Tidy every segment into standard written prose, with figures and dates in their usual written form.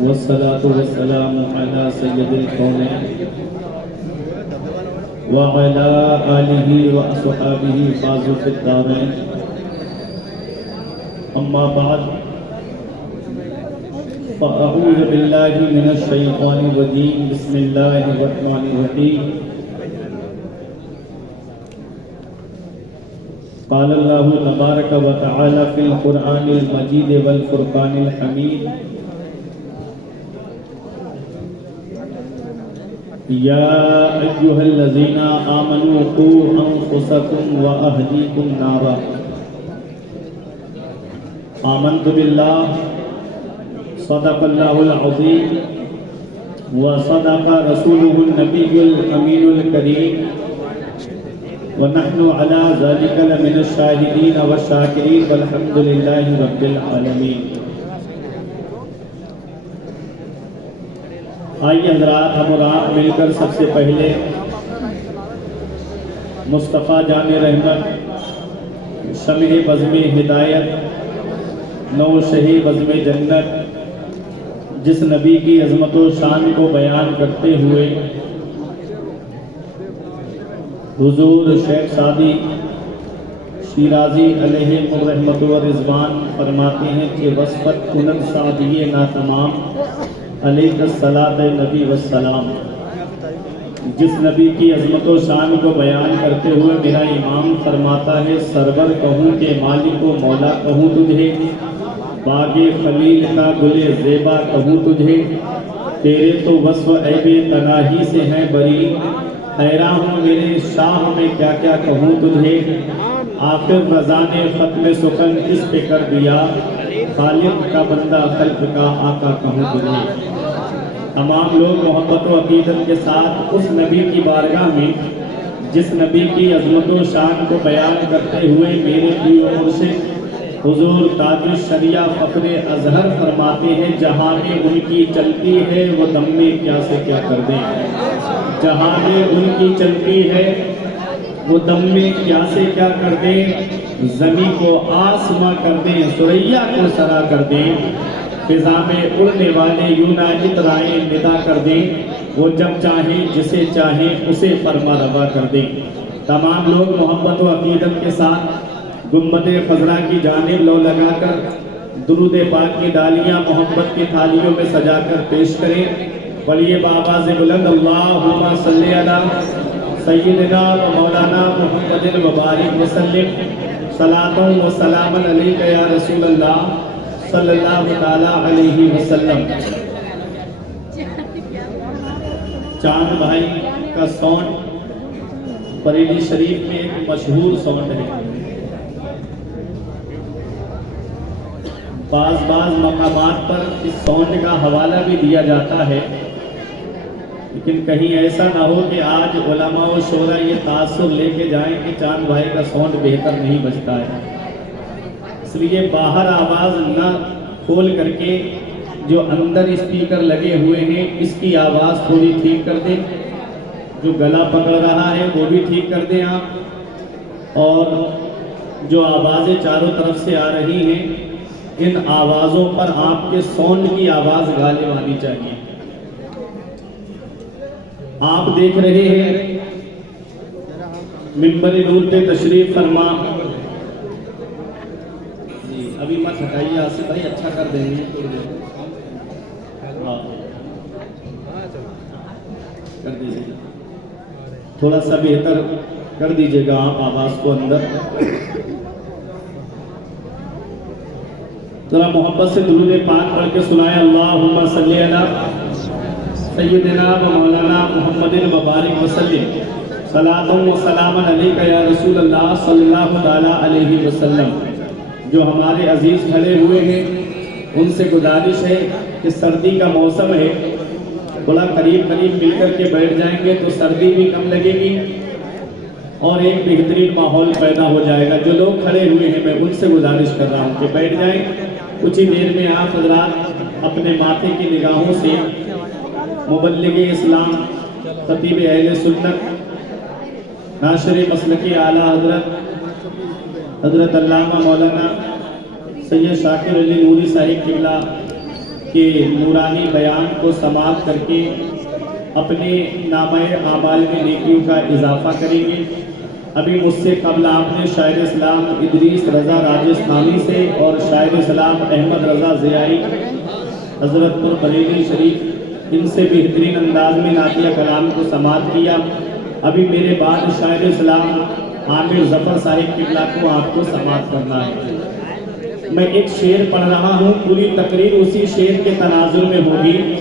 والصلاة والسلام على سيد الكونين وعلى آله وأصحابه فازوا في الدارين. أما بعد فأعوذ بالله من الشيطان الرجيم. بسم الله الرحمن الرحيم. قال الله تبارك وتعالى في القرآن المجيد والفرقان الحميد: يا أيها الذين آمنوا قوا أنفسكم وأهليكم نارا. آمنت بالله صدق الله العظيم وصدق رسوله النبي الأمين الكريم ونحن على ذلك لمن الشاهدين والشاكرين والحمد لله رب العالمين. آئیے حضرات، ہم اور آپ مل کر سب سے پہلے مصطفیٰ جان رحمت، شمع بزم ہدایت، نو شہی بزم جنت، جس نبی کی عظمت و شان کو بیان کرتے ہوئے حضور شیخ سعدی شیرازی علیہ رحمت و رضوان فرماتے ہیں کہ وصفت کنن سعدیہ نا تمام علیہ الصلاۃ نبی والسلام. جس نبی کی عظمت و شان کو بیان کرتے ہوئے میرا امام فرماتا ہے: سرور کہوں کہ مالک و مولا کہوں تجھے، باغ خلیل کا گل زیبا کہوں تجھے، تیرے تو وصف عیب تناہی سے ہیں بری، حیران ہوں میرے شاہ میں کیا کیا کہوں تجھے، آخر رضا نے ختم سخن اس پہ کر دیا، خالق کا بندہ خلق کا آقا کہوں تجھے. تمام لوگ محبت و عقیدت کے ساتھ اس نبی کی بارگاہ میں، جس نبی کی عظمت و شان کو بیان کرتے ہوئے میرے پیر و مرشد حضور تاج الشریعہ فخر اظہر فرماتے ہیں: جہاں میں ان کی چلتی ہے وہ دم میں کیا سے کیا کر دیں. جہاں میں ان کی چلتی ہے وہ دم میں کیا سے کیا کر دیں، زمین کو آسماں کر دیں، ثریا کو سرا کر دیں، فضا میں اڑنے والے یوں نہ اترائیں ندا کر دیں، وہ جب چاہیں جسے چاہیں اسے فرما روا کر دیں. تمام لوگ محبت و عقیدت کے ساتھ گنبد خضرا کی جانب لو لگا کر درود پاک کی ڈالیاں محبت کی تھالیوں میں سجا کر پیش کریں. پڑھیے بآواز بلند: اللہم صلی علی سیدنا و مولانا محمد مبارک وسلم، صلاۃ و سلام علیک یا رسول اللہ صلی اللہ تعالی علیہ وسلم. چاند بھائی کا سونٹ بریلی شریف میں ایک مشہور سونٹ ہے. بعض مقامات پر اس سونٹ کا حوالہ بھی دیا جاتا ہے، لیکن کہیں ایسا نہ ہو کہ آج علماء و شورا یہ تاثر لے کے جائیں کہ چاند بھائی کا سونٹ بہتر نہیں بجتا ہے. اس لیے باہر آواز نہ کھول کر کے جو اندر اسپیکر لگے ہوئے ہیں اس کی آواز تھوڑی ٹھیک کر دیں، جو گلا پکڑ رہا ہے وہ بھی ٹھیک کر دیں آپ، اور جو آوازیں چاروں طرف سے آ رہی ہیں ان آوازوں پر آپ کے سونٹ کی آواز غالب آنی چاہیے. آپ دیکھ رہے ہیں منبر نور پہ تشریف فرما، ابھی مت ہٹائیے آصف بھائی، اچھا کر دیں گے کر دیجیے، تھوڑا سا بہتر کر دیجیے گا آپ آواز کو اندر. ذرا محبت سے درود پاک پڑھ کے سنائیں: اللہم صلی علی سیدنا و مولانا محمد مبارک وسلم، صلاۃ و سلام علیک یا رسول اللہ صلی اللہ تعالی علیہ وسلم. جو ہمارے عزیز کھڑے ہوئے ہیں ان سے گزارش ہے کہ سردی کا موسم ہے، تھوڑا قریب مل کر کے بیٹھ جائیں گے تو سردی بھی کم لگے گی اور ایک بہترین ماحول پیدا ہو جائے گا. جو لوگ کھڑے ہوئے ہیں میں ان سے گزارش کر رہا ہوں کہ بیٹھ جائیں. کچھ ہی دیر میں آپ حضرات اپنے ماتھے کی نگاہوں سے مبلغ اسلام، خطیب اہل سنت، ناشر مسلکی اعلیٰ حضرت علامہ مولانا سید شاکر علی نوری صاحب قبلہ کہ نورانی بیان کو سماعت کر کے اپنے نامہ اعمال میں نیکیوں کا اضافہ کریں گے۔ ابھی مجھ سے قبل آپ نے شاعر اسلام ادریس رضا راجستھانی سے اور شاعر اسلام احمد رضا ضیائی حضرت پور بریلی شریف ان سے بہترین انداز میں نعتیہ کلام کو سماعت کیا۔ ابھی میرے بعد شاعر اسلام عامر ظفر صاحب قبلہ کو آپ کو سماعت کرنا ہے۔ میں ایک شعر پڑھ رہا ہوں، پوری تقریر اسی شعر کے تناظر میں ہوگی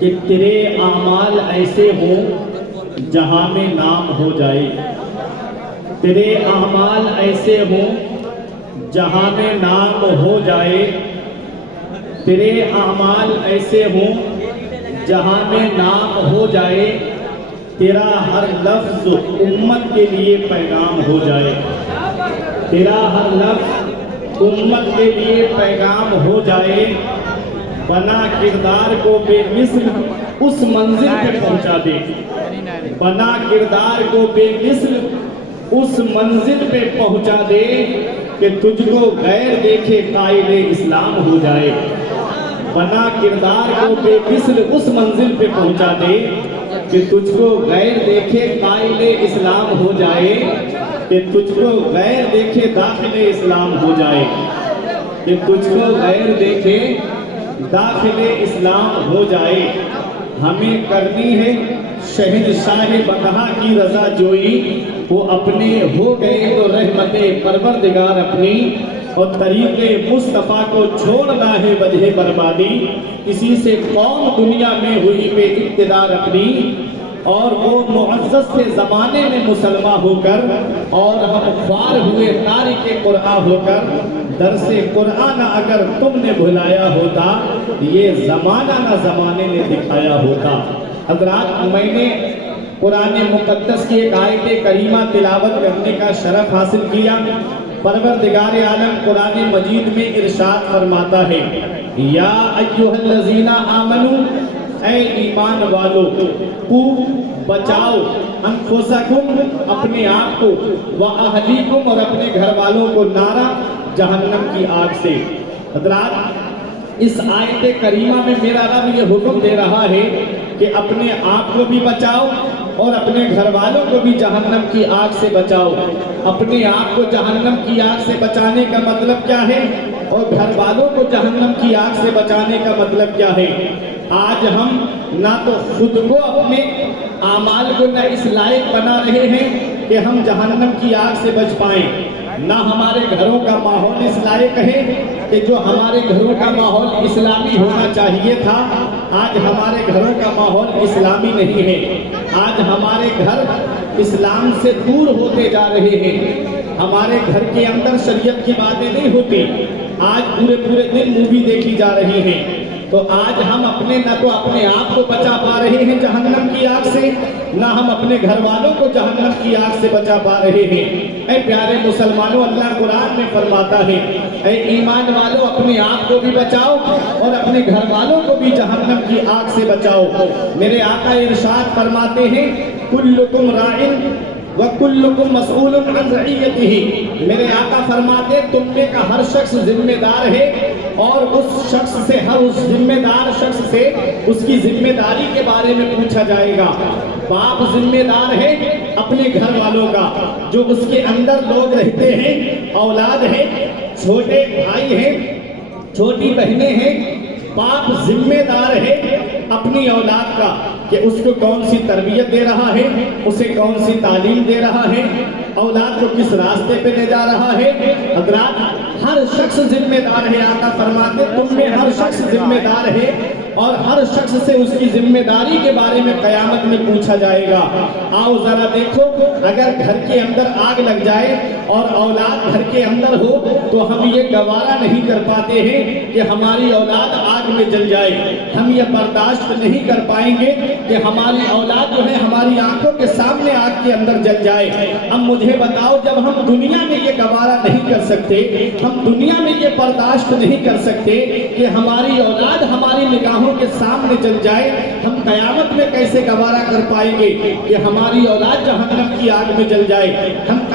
کہ تیرے اعمال ایسے ہوں جہاں میں نام ہو جائے، تیرے اعمال ایسے ہوں جہاں میں نام ہو جائے، تیرے اعمال ایسے ہوں جہاں میں نام ہو جائے، تیرا ہر لفظ امت کے لیے پیغام ہو جائے، تیرا ہر لفظ امت کے لیے پیغام ہو جائے، بنا کردار کو بے مثل اس منزل پہ پہنچا دے، بنا کردار کو بے مثل اس منزل پہ پہنچا دے کہ تجھ کو غیر دیکھے قائل اسلام ہو جائے، بنا کردار کو بے مثل اس منزل پہ پہنچا دے کہ تجھ کو غیر دیکھے قائل اسلام ہو جائے، کہ تجھ کو غیر دیکھے داخل اسلام ہو جائے، کہ تجھ کو غیر دیکھے داخل اسلام ہو جائے۔ ہمیں کرنی ہے شہنشاہ بقا کی رضا جوئی، وہ اپنے ہو گئے تو رحمت پروردگار اپنی، اور طریق مصطفیٰ کو چھوڑنا ہے وجہ بربادی، اسی سے قوم دنیا میں ہوئی بے اقتدار اپنی، اور وہ معزز تھے زمانے میں مسلمان ہو کر، اور ہم خوار ہوئے تارک قرآن ہو کر، درس قرآن اگر تم نے بھلایا ہوتا، یہ زمانہ نہ زمانے نے دکھایا ہوتا۔ حضرات، میں نے قرآن مقدس کی ایک آیت کریمہ تلاوت کرنے کا شرف حاصل کیا۔ پروردگار عالم قرآن مجید میں ارشاد فرماتا ہے، یا ایھا الذین آمنو، اے ایمان والو، کو بچاؤ، انفسکم، اپنے آپ کو، واہلیکم، اور اپنے گھر والوں کو، نارا، جہنم کی آگ سے۔ حضرات، اس آیت کریمہ میں میرا رب یہ حکم دے رہا ہے کہ اپنے آپ کو بھی بچاؤ اور اپنے گھر والوں کو بھی جہنم کی آگ سے بچاؤ۔ اپنے آپ کو جہنم کی آگ سے بچانے کا مطلب کیا ہے اور گھر والوں کو جہنم کی آگ سے بچانے کا مطلب کیا ہے؟ آج ہم نہ تو خود کو اپنے اعمال کو نہ اس لائق بنا رہے ہیں کہ ہم جہنم کی آگ سے بچ پائیں، نہ ہمارے گھروں کا ماحول اس لائق ہے کہ جو ہمارے گھروں کا ماحول اسلامی ہونا چاہیے تھا، آج ہمارے گھروں کا ماحول اسلامی نہیں ہے۔ آج ہمارے گھر اسلام سے دور ہوتے جا رہے ہیں، ہمارے گھر کے اندر شریعت کی باتیں نہیں ہوتی، آج پورے دن مووی دیکھی جا رہی ہیں۔ تو آج ہم نہ تو اپنے آپ کو بچا پا رہے ہیں جہنم کی آگ سے، نہ ہم اپنے گھر والوں کو جہنم کی آگ سے بچا پا رہے ہیں۔ اے پیارے مسلمانوں، اللہ قرآن میں فرماتا ہے، اے ایمان والو، اپنے آپ کو بھی بچاؤ اور اپنے گھر والوں کو بھی جہنم کی آگ سے بچاؤ۔ میرے آقا ارشاد فرماتے ہیں، کلکم راعٍ وَكُلُّكُمْ مَسْئُولٌ عَنْ رَعِيَّتِهِ، میرے آقا فرماتے تم میں کا ہر شخص ذمہ دار ہے، اور اس شخص سے، ہر اس ذمہ دار شخص سے اس کی ذمہ داری کے بارے میں پوچھا جائے گا۔ باپ ذمہ دار ہے اپنے گھر والوں کا، جو اس کے اندر لوگ رہتے ہیں، اولاد ہے، چھوٹے بھائی ہیں، چھوٹی بہنیں ہیں۔ باپ ذمہ دار ہے اپنی اولاد کا کہ اس کو کون سی تربیت دے رہا ہے، اسے کون سی تعلیم دے رہا ہے، اولاد کو کس راستے پہ لے جا رہا ہے۔ حضرات، ہر شخص ذمہ دار ہے۔ آقا فرماتے تم میں ہر شخص ذمہ دار ہے، اور ہر شخص سے اس کی ذمہ داری کے بارے میں قیامت میں پوچھا جائے گا۔ آؤ ذرا دیکھو، اگر گھر کے اندر آگ لگ جائے اور اولاد گھر کے اندر ہو تو ہم یہ گوارا نہیں کر پاتے ہیں کہ ہماری اولاد آگ میں جل جائے۔ ہم یہ برداشت نہیں کر پائیں گے کہ ہماری اولاد جو ہے ہماری آنکھوں کے سامنے آگ کے اندر جل جائے۔ اب مجھے بتاؤ، جب ہم دنیا میں یہ گوارا نہیں کر سکتے، ہم دنیا میں یہ برداشت نہیں کر سکتے کہ ہماری اولاد ہماری نگاہوں کے سامنے جل جائے، ہم قیامت میں کیسے گوارا کر پائیں گے کہ ہماری اولاد جہنم کی آگ میں جل جائے؟ ہم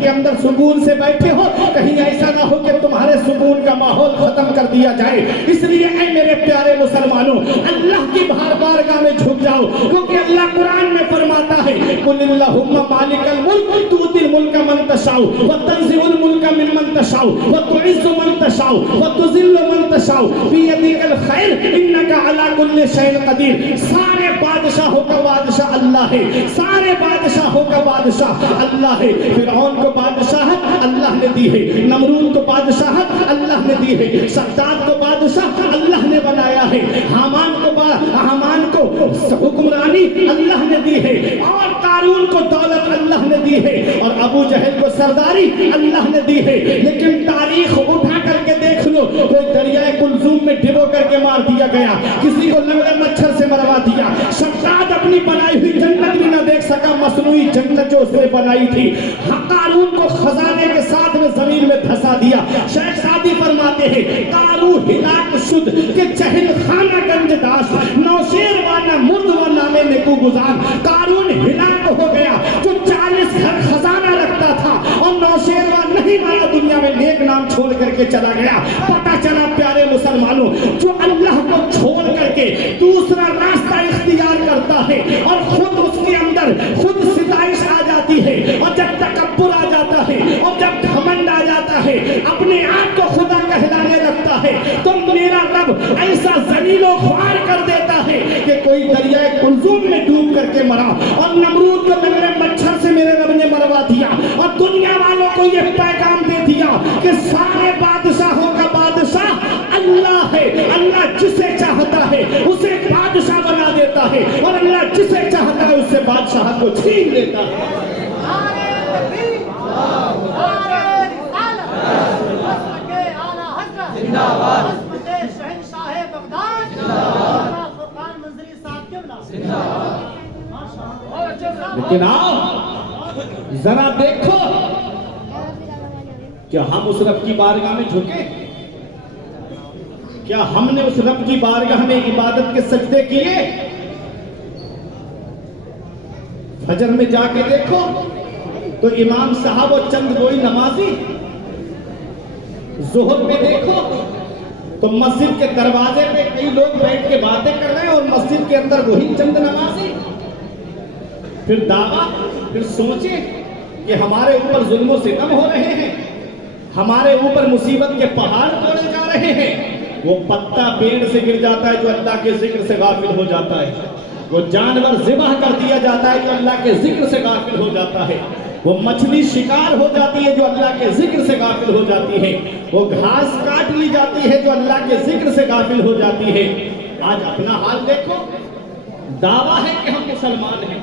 کے اندر سکون سے بیٹھے ہو, کہیں ایسا نہ ہو کہ تمہارے سکون کا ماحول ختم کر دیا جائے. اس لیے اے میرے پیارے مسلمانوں, اللہ کی بارگاہ میں جھک جاؤ, کیونکہ اللہ قرآن میں فرماتا ہے قل اللہم مالک الملک تؤتی الملک من تشاء وتنزع الملک ممن تشاء وتعز من تشاء وتذل من تشاء بیدک الخیر انک علی کل شیء قدیر. سارے بادشاہوں کا بادشاہ اللہ ہے, سارے بادشاہوں کا بادشاہ اللہ ہے. فرعون کو بادشاہت اللہ نے دی ہے, نمرود کو بادشاہت اللہ نے دی ہے, شداد کو بادشاہ اللہ نے بنایا ہے, حامان کو حکمرانی اللہ نے دی ہے, اور قارون کو دولت اللہ نے دی ہے, اور ابو جہل کو سرداری اللہ نے دی ہے. لیکن تاریخ اٹھا کر کے دیکھ لو, کوئی دریائے کلثوم میں ڈبو کر کے مار دیا گیا, کسی کو لنگڑے مچھر سے مروا دیا. شداد اپنی بنائی ہوئی جنت بھی نہ دیکھ سکا, مصنوعی جنت جو اس نے بنائی تھی. قارون کو خزانے کے ساتھ میں زمین میں دھسا دیا. شیخ سعدی فرماتے ہیں قارون ہلاک شد کہ چہل خانہ گنج داس, نوشیر وانا مرد و نامے نکو گزار. قارون ہلاک ہو گیا جو 40 گھر خزانہ رکھتا تھا, اور نوشیر وانا نہیں والا دنیا میں نیک نام چھوڑ کر کے چلا گیا. پتہ چلا پیارے مسلمانوں, جو اللہ کو چھوڑ کر کے دوسرا راستہ اختیار کرتا ہے اور خود اس کے اندر خود ستائش آ جاتی ہے, اور جب تکبر آ جاتا ہے, اور جب گھمنڈ آ جاتا ہے, اپنے آپ کو خدا کہلانے لگتا ہے, تو میرا رب ایسا ذلیل و خوار کر دیتا ہے کہ کوئی دریائے کلثوم میں ڈوب کر کے مرا, اور نمرود کو لنگڑے مچھر سے میرے رب نے مروا دیا, اور دنیا والوں کو یہ پیغام دے دیا کہ سارے بادشاہوں کا بادشاہ اللہ ہے. اللہ جسے چاہتا ہے اسے بادشاہ بنا دیتا ہے, اور اللہ جسے چاہتا ہے اس سے بادشاہ کو چھین لیتا ہے. لیکن آؤ ذرا دیکھو, کیا ہم اس رب کی بارگاہ میں جھکے؟ کیا ہم نے اس رب کی بارگاہ میں عبادت کے سجدے کیے؟ فجر میں جا کے دیکھو تو امام صاحب و چند وہی نمازی, ظہر میں دیکھو تو مسجد کے دروازے پہ کئی لوگ بیٹھ کے باتیں کر رہے ہیں, اور مسجد کے اندر وہی چند نمازی. پھر دعویٰ, پھر سوچیں کہ ہمارے اوپر ظلم و ستم ہو رہے ہیں, ہمارے اوپر مصیبت کے پہاڑ توڑے جا رہے ہیں. وہ پتا پیڑ سے گر جاتا ہے جو اللہ کے ذکر سے غافل ہو جاتا ہے, وہ جانور ذبح کر دیا جاتا ہے جو اللہ کے ذکر سے غافل ہو جاتا ہے, وہ مچھلی شکار ہو جاتی ہے جو اللہ کے ذکر سے غافل ہو جاتی ہے, وہ گھاس کاٹ لی جاتی ہے جو اللہ کے ذکر سے غافل ہو جاتی ہے. آج اپنا حال دیکھو, دعویٰ ہے کہ ہم مسلمان ہیں,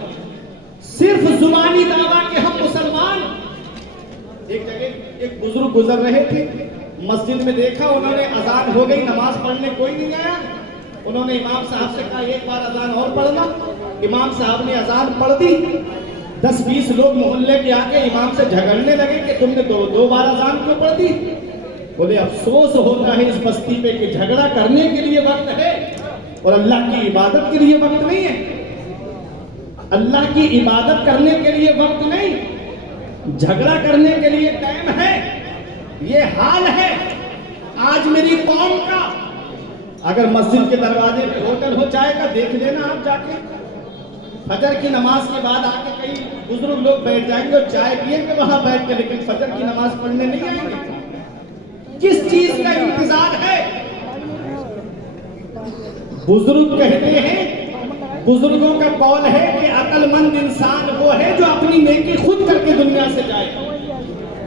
صرف زبانی دعویٰ کہ ہم مسلمان. ایک جگہ ایک بزرگ گزر رہے تھے, مسجد میں دیکھا, انہوں نے اذان ہو گئی, نماز پڑھنے کوئی نہیں آیا. انہوں نے امام صاحب سے کہا ایک بار اذان اور پڑھنا. امام صاحب نے اذان پڑھ دی. 10-20 لوگ محلے کے آ کے امام سے جھگڑنے لگے کہ تم نے دو بار اذان کیوں پڑھ دی. بولے افسوس ہوتا ہے اس بستی پہ کہ جھگڑا کرنے کے لیے وقت ہے اور اللہ کی عبادت کے لیے وقت نہیں ہے. اللہ کی عبادت کرنے کے لیے وقت نہیں, جھگڑا کرنے کے لیے ٹائم ہے. یہ حال ہے آج میری قوم کا. اگر مسجد کے دروازے پہ ہوٹل ہو چائے کا, دیکھ لینا آپ جا کے, فجر کی نماز کے بعد آ کے کئی بزرگ لوگ بیٹھ جائیں گے اور چائے پیئیں گے وہاں بیٹھ کے, لیکن فجر کی نماز پڑھنے نہیں آئیں گے. کس چیز کا انتظار ہے؟ بزرگ کہتے ہیں, بزرگوں کا قول ہے کہ عقل مند انسان وہ ہے جو اپنی نیکی خود کر کے دنیا سے جائے,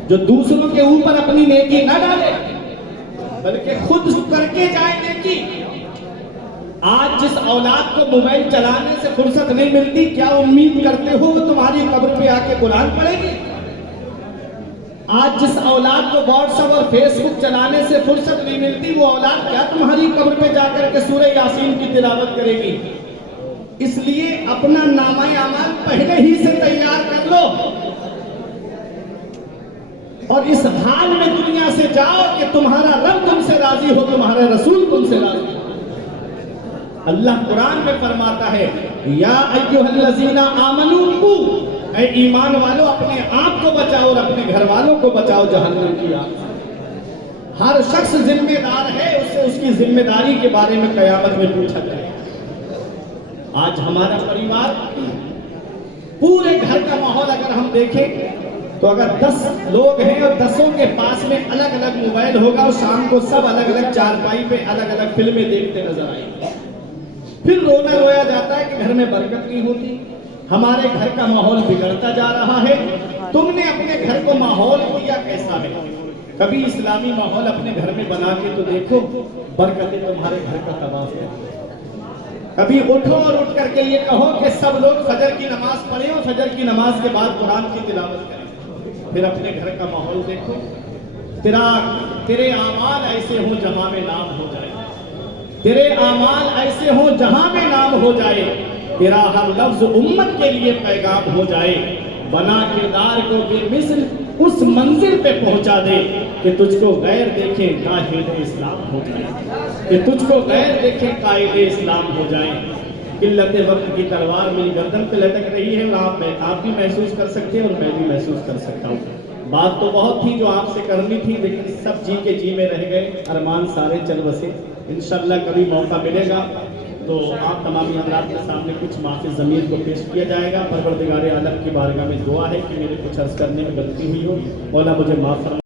جو دوسروں کے اوپر اپنی نیکی نہ ڈالے بلکہ خود کر کے جائے نیکی. آج جس اولاد کو موبائل چلانے سے فرصت نہیں ملتی, کیا امید کرتے ہو وہ تمہاری قبر پہ آ کے قرآن پڑھے گی؟ آج جس اولاد کو واٹس ایپ اور فیس بک چلانے سے فرصت نہیں ملتی, وہ اولاد کیا تمہاری قبر پہ جا کر کے سورہ یاسین کی تلاوت کرے گی؟ اس لیے اپنا نامہ اعمال پہلے ہی سے تیار کر لو, اور اس حال میں دنیا سے جاؤ کہ تمہارا رب تم سے راضی ہو, تمہارا رسول تم سے راضی ہو. اللہ قرآن میں فرماتا ہے یا ایھا الذین آمنوا اے ایمان والوں اپنے آپ کو بچاؤ اور اپنے گھر والوں کو بچاؤ جہنم کی آگ سے۔ ہر شخص ذمہ دار ہے، اس سے اس کی ذمہ داری کے بارے میں قیامت میں پوچھا جائے۔ آج ہمارا پریوار، پورے گھر کا ماحول اگر ہم دیکھیں تو اگر 10 لوگ ہیں اور 10 کے پاس میں الگ الگ موبائل ہوگا اور شام کو سب الگ الگ چارپائی پہ الگ الگ فلمیں دیکھتے نظر آئیں گے، پھر رونا رویا جاتا ہے کہ گھر میں برکت نہیں ہوتی، ہمارے گھر کا ماحول بگڑتا جا رہا ہے۔ تم نے اپنے گھر کو ماحول دیا کیسا ہے؟ کبھی اسلامی ماحول اپنے گھر میں بنا کے تو دیکھو، برکتیں تمہارے گھر کا طواف ہے۔ کبھی اٹھو اور اٹھ کر کے یہ کہو کہ سب لوگ فجر کی نماز پڑھیں اور فجر کی نماز کے بعد قرآن کی تلاوت کریں، پھر اپنے گھر کا ماحول دیکھو، تیرے اعمال ایسے ہوں جہاں میں نام ہو جائے، تیرے اعمال ایسے ہوں جہاں میں نام ہو جائے، تیرا ہر لفظ امت کے لیے پیغام ہو جائے، بنا کردار کو بے مثل اس منزل پہ پہنچا دے کہ تجھ کو غیر دیکھیں قائد اسلام ہو جائے، کہ تجھ کو غیر دیکھیں قائد اسلام ہو جائے۔ قلت وقت کی تلوار میری گردن پہ لٹک رہی ہے اور آپ بھی محسوس کر سکتے ہیں اور میں بھی محسوس کر سکتا ہوں۔ بات تو بہت تھی جو آپ سے کرنی تھی، لیکن سب جی کے جی میں رہ گئے، ارمان سارے چل بسے۔ انشاءاللہ کبھی موقع ملے گا تو آپ تمام حضرات کے سامنے کچھ معافی ضمیر کو پیش کیا جائے گا۔ پروردگار عالم کی بارگاہ میں دعا ہے کہ میرے کچھ عرض کرنے میں غلطی ہوئی ہو، مولا مجھے معاف فرمائے۔